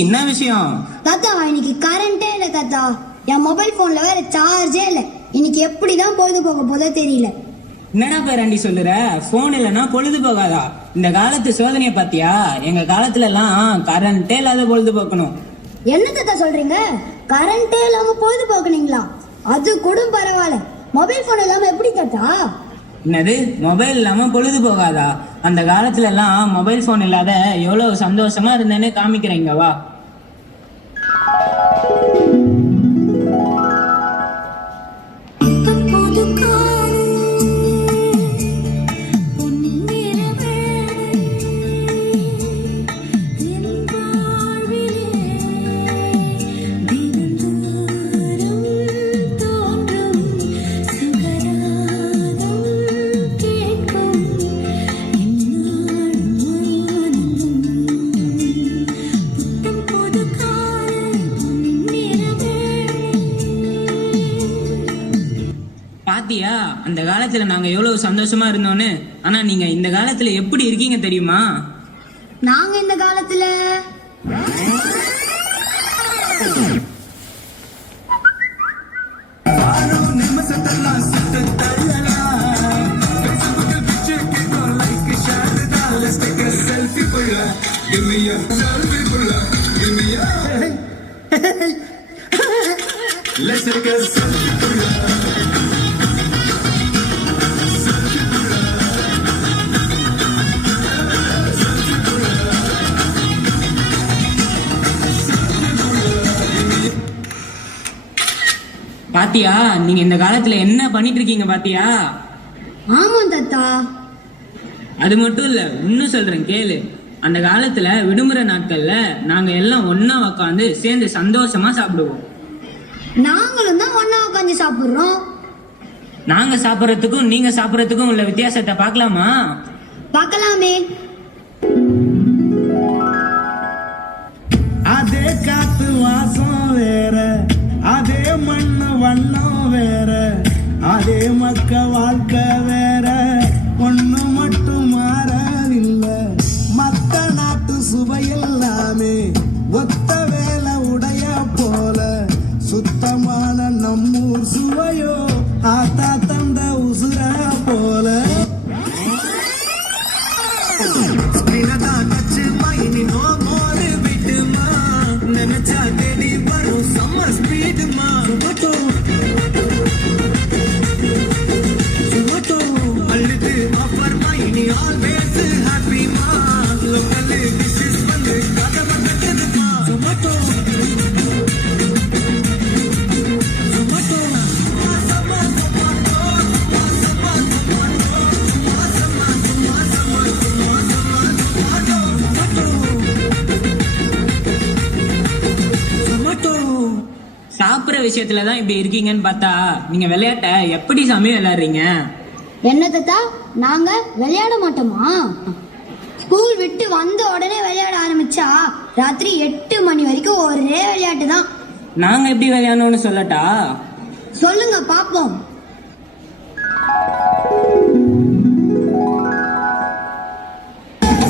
என்ன விஷயம் தாத்தா? இன்னைக்கு கரண்டே இல்ல தாத்தா. என் மொபைல் போன்ல வேற சார்ஜே இல்ல. இன்னைக்கு எப்படிதான் பொழுது போக போதோ தெரியல. என்னடா பேராண்டி சொல்லுற? போன் இல்லைன்னா பொழுது போகாதா? இந்த காலத்து சோதனைய பாத்தியா? எங்க காலத்துல எல்லாம் கரண்டே இல்லாத பொழுது போக்கணும். என்ன தாத்தா சொல்றீங்க? கரண்டே இல்லாம பொழுது போக்குனீங்களா? அது கூட பரவாயில்ல. மொபைல் போன் இல்லாம எப்படி தாத்தா? என்னது மொபைல் இல்லாம பொழுது போகாதா? அந்த காலத்துல எல்லாம் மொபைல் போன் இல்லாத எவ்வளவு சந்தோஷமா இருந்தேன்னு காமிக்கிறீங்க வா. பாத்தியா அந்த காலத்துல நாங்க எவ்வளவு சந்தோஷமா இருந்தோன்னு. ஆனா நீங்க இந்த காலத்துல எப்படி இருக்கீங்க தெரியுமா? நாங்க இந்த காலத்துல Let's take a selfie. பாத்தியா நீங்க இந்த காலத்துல என்ன பண்ணிட்டு இருக்கீங்க பாத்தியா? ஆமா தாத்தா. அது மட்டும் இல்ல, இன்னும் சொல்றேன் கேளு. அந்த காலத்துல விடுமுறை நாட்கள்ல நாங்க எல்லாம் ஒன்னா உட்காந்து சேர்ந்து சந்தோஷமா சாப்பிடுவோம். நாங்களும் தான் ஒன்னா உட்காந்து சாப்பிடுறோம். நாங்க சாப்பிடறதுக்கும் நீங்க சாப்பிடறதுக்கும் உள்ள வித்தியாசத்தை பார்க்கலாமா? பார்க்கலாமே. அதே காத்து வாசம் வேற, அதே மண்ணு வண்ணம் வேற, அதே மக்க வாழ்க்கை வேற, ஒண்ணு மட்டும் மாறவில்லை. மத்த நாட்டு சுவையெல்லாமே ஒத்த வேலை உடைய போல, சுத்தமான நம்மூர் சுவையோ ஆத்தா தந்த உசுர போல. நினைச்சா தேடி வரும் செம்ம ஸ்பீடுமா. அழுது ஆஃபர் மைனி ஆல்வேஸ் ஹாப்பிமா. லோக்கல் டிஷஸ் வந்து கதவை கட்டுதுமா. ஜொமேட்டோ சாப்பிடுற விஷயத்துலதான் இப்படி இருக்கீங்கன்னு பார்த்தா நீங்க விளையாட்ட எப்படி சாமி விளையாடுறீங்க? என்ன தாத்தா? நாங்க விளையாட மாட்டோமா? ஸ்கூல் விட்டு வந்த உடனே விளையாட ஆரம்பிச்சா ராத்திரி 8 மணி வரைக்கும் ஒரே விளையாட்டு தான். நாங்க எப்படி விளையாடணும்னு சொல்லட்டா? சொல்லுங்க பாப்போம்.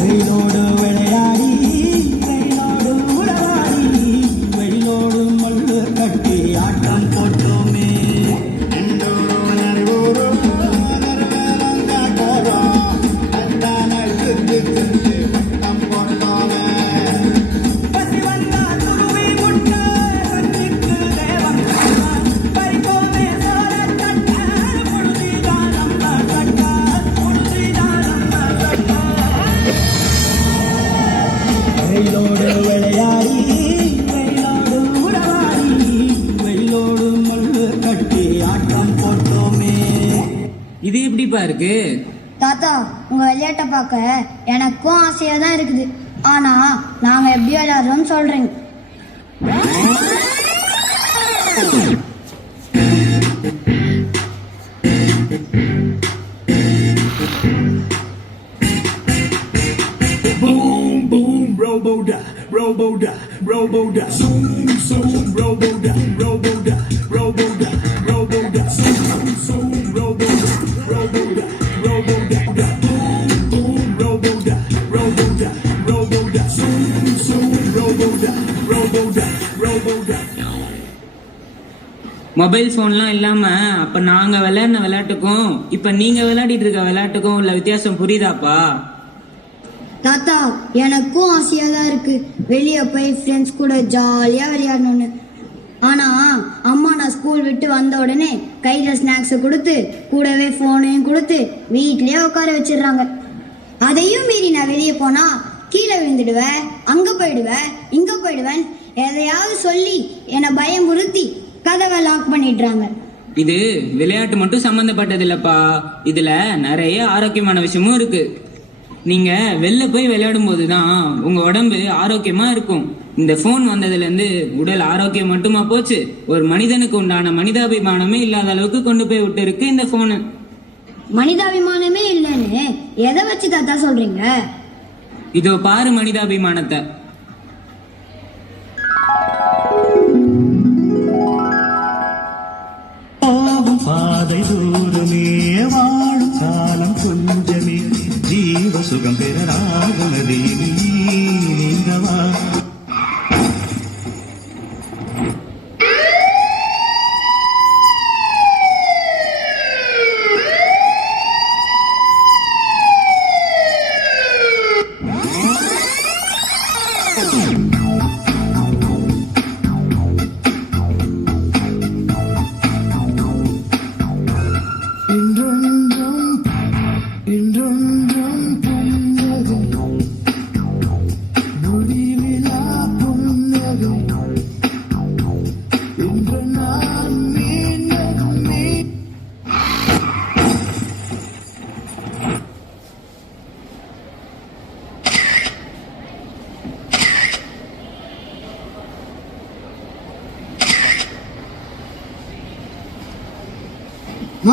வெயிலோடு விளையாடி, வெயிலோடு உறவாடி, வெயிலோடு மல்லு கட்டி ஆட்டம் போட்டோமே. வெயிலோடு விளையாடி, வெயிலோடு உறவாடி, வெயிலோடு மல்லு கட்டி ஆட்டம் போட்டோமே. இது எப்படிப்பா இருக்கு? தாத்தா, உங்க விளையாட்டை பார்க்க எனக்கும் ஆசையா தான் இருக்குது. ஆனா நாங்க எப்படி விளையாடுறோம்னு சொல்றேங்க. Boom, boom, robo-da, robo-da, robo-da. Zoom, zoom, robo-da, robo-da, robo-da, robo-da. Zoom, zoom, robo-da, robo-da, robo-da. Boom, boom, robo-da, robo-da, robo-da. Zoom, zoom, robo-da. Robo-duck, robo-duck. Mobile ஃபோன்லாம் இல்லாம அப்ப நாங்க விளையாடின விளையாட்டுக்கும் இப்ப நீங்க விளையாடிட்டு இருக்க விளையாட்டுக்கும் உள்ள வித்தியாசம் புரியுதாப்பா? தாத்தா எனக்கும் ஆசையா தான் இருக்கு வெளியே போய் ஃப்ரெண்ட்ஸ் கூட ஜாலியா விளையாடணும்னு. ஆனா அம்மா நான் ஸ்கூல் விட்டு வந்த உடனே கையில ஸ்நாக்ஸை கொடுத்து கூடவே போனையும் கொடுத்து வீட்லயே உட்கார வச்சிடுறாங்க. அதையும் மீறி நான் வெளியே போனா கீழே விழுந்துடுவேன், அங்க போயிடுவேன், இங்க போயிடுவேன், எதையாவது சொல்லி என்னை பயமுறுத்தி கதவை லாக் பண்ணிடுறாங்க. இது விளையாட்டு மட்டும் சம்பந்தப்பட்டது இல்லப்பா, இதுல நிறைய ஆரோக்கியமான விஷயமும் இருக்கு. நீங்க வெளில போய் விளையாடும் போதுதான் உங்க உடம்பு ஆரோக்கியமா இருக்கும். இந்த போன் வந்ததுல இருந்து உடல் ஆரோக்கியம் மட்டுமா போச்சு, ஒரு மனிதனுக்கு உண்டான மனிதாபிமானமே இல்லாத அளவுக்கு கொண்டு போய் விட்டு இருக்கு இந்த போனு. மனிதாபிமானமே இல்லைன்னு எதை வச்சு தாத்தா சொல்றீங்க? இதோ பாரு மனிதாபிமானத்தை. பாதை தூரமே வாழும் காலம் கொஞ்சமே ஜீவ சுகம் பெறராகுனதே நீங்கவா.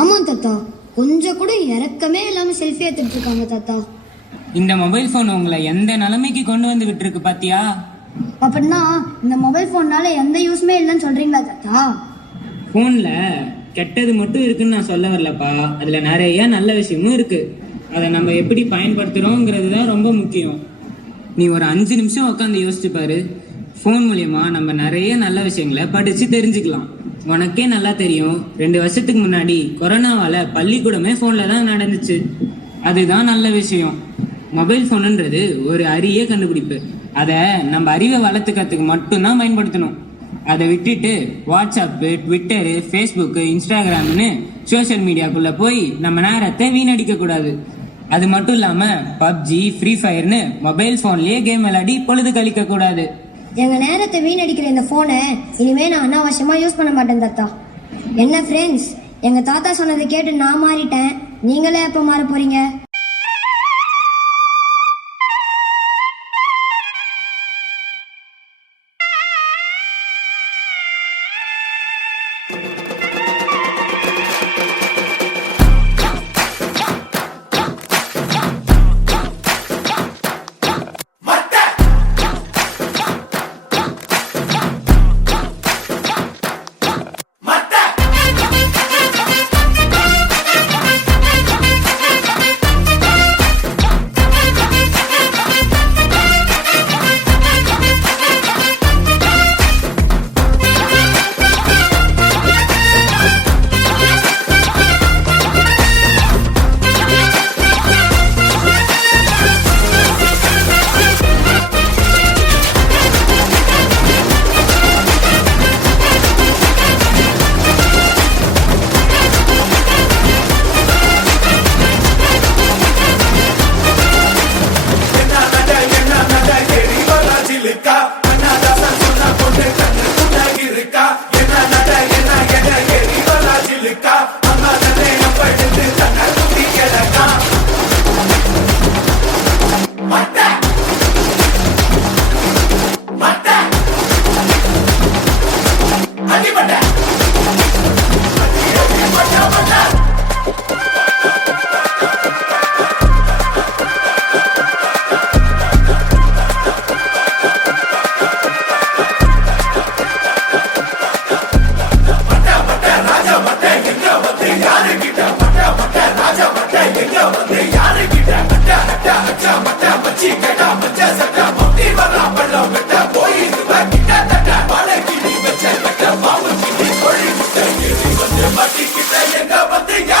ஆமா தாத்தா, கொஞ்சம் கூட இறக்கமே இல்லாம செல்ஃபி எடுத்துட்டு இருக்காங்க தாத்தா. இந்த மொபைல் போன் உங்களை எந்த நிலைமைக்கு கொண்டு வந்து விட்டுருக்கு பாத்தியா? அப்படின்னா இந்த மொபைல் போன்னால எந்த யூஸ்மே இல்லைன்னு சொல்றீங்களா தாத்தா? போன்ல கெட்டது மட்டும் இருக்குன்னு நான் சொல்ல வரலப்பா, அதுல நிறைய நல்ல விஷயமும் இருக்கு. அதை நம்ம எப்படி பயன்படுத்துறோங்கிறது தான் ரொம்ப முக்கியம். நீ ஒரு 5 நிமிஷம் உட்காந்து யோசிச்சு பாரு, போன் மூலியமா நம்ம நிறைய நல்ல விஷயங்களை படிச்சு தெரிஞ்சுக்கலாம். உனக்கே நல்லா தெரியும், 2 வருஷத்துக்கு முன்னாடி கொரோனாவால பள்ளிக்கூடமே போன்ல தான் நடந்துச்சு. அதுதான் நல்ல விஷயம். மொபைல் போனுன்றது ஒரு அரிய கண்டுபிடிப்பு. அதை நம்ம அறிவை வளர்த்துக்கிறதுக்கு மட்டும்தான் பயன்படுத்தணும். அதை விட்டுட்டு வாட்ஸ்அப்பு, ட்விட்டரு, ஃபேஸ்புக்கு, இன்ஸ்டாகிராம்னு சோசியல் மீடியாக்குள்ள போய் நம்ம நேரத்தை வீணடிக்க கூடாது. அது மட்டும் இல்லாம பப்ஜி, ஃப்ரீ ஃபயர்னு மொபைல் போன்லயே கேம் விளையாடி பொழுது கழிக்க கூடாது. எங்க நேரத்தை வீணடிக்கிற இந்த போனை இனிமே நான் அனாவசியமா யூஸ் பண்ண மாட்டேன் தாத்தா. என்ன ஃப்ரெண்ட்ஸ், எங்க தாத்தா சொன்னதை கேட்டு நான் மாறிட்டேன், நீங்களே எப்ப மாற போறீங்க? மாட்டிக்கிட்ட எங்க வந்தீங்க